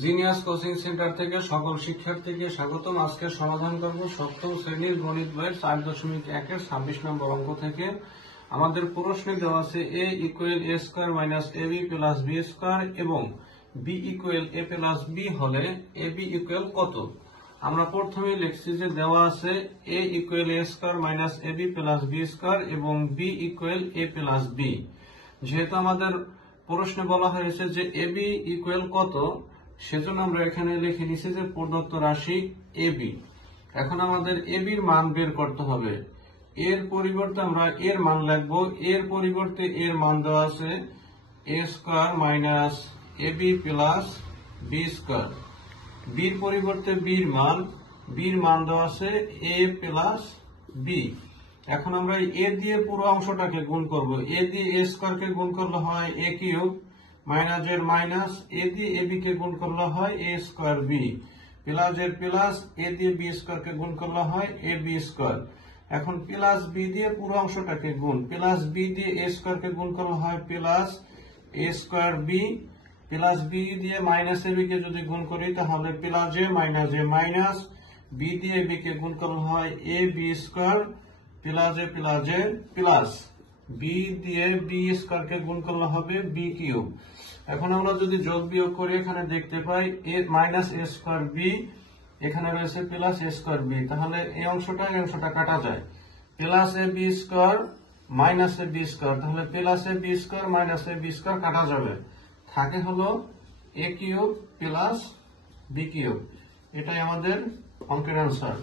Genius coaching centre থেকে সকল শিক্ষার্থীকে স্বাগতম। আজকে সমাধান করব সপ্তম শ্রেণীর গণিত বইয়ের 4.1 এর 26 নম্বর অঙ্ক থেকে। আমাদের প্রশ্নে দেওয়া আছে a equal a square minus ab plus b square এবং b equal a plus b হলে ab ইকুয়াল কত। আমরা প্রথমেই লিখছি যে দেওয়া আছে a equal a square minus ab plus b square এবং b equal a plus b। যেহেতু আমাদের প্রশ্নে বলা হয়েছে যে ab ইকুয়াল কত, সেজন্য আমরা এখানে লিখে নিছি যে প্রদত্ত রাশি ab। এখন আমাদের ab এর মান বের করতে হবে। এর পরিবর্তে আমরা এর মান লিখব। এর পরিবর্তে এর মান দেওয়া আছে a square minus ab plus b square. b এর পরিবর্তে b এর মান দেওয়া আছে a প্লাস b। এখন আমরা a দিয়ে পুরো অংশটাকে গুণ করব। a দিয়ে a স্কয়ার কে গুণ করলে হয় a কিউব মাইনাস এর মাইনাস a দিয়ে ab কে গুণ করলে হয় a স্কয়ার b প্লাস এর প্লাস a দিয়ে b স্কয়ার কে গুণ করলে হয় ab স্কয়ার। এখন প্লাস b দিয়ে পুরো অংশটাকে গুণ, প্লাস b দিয়ে a স্কয়ার কে গুণ করলে হয় plus a square b plus b দিয়ে মাইনাস ab কে যদি গুণ করি তাহলে প্লাস a মাইনাস b দিয়ে ab কে গুণ করলে হয় ab square plus a plus b দিয়ে b স্কয়ার কে গুণ করলে হবে b কিউব। এখন আমরা যদি যোগ বিয়োগ করি এখানে দেখতে পাই a minus a square b, এখানে রয়েছে প্লাস a স্কয়ার b, তাহলে এই অংশটা কাটা যায়। Plus a b square minus a b square, তাহলে plus a b square minus a b square কাটা যাবে, থাকে হলো a cube plus b cube. এটাই আমাদের অঙ্কের অ্যান্সার।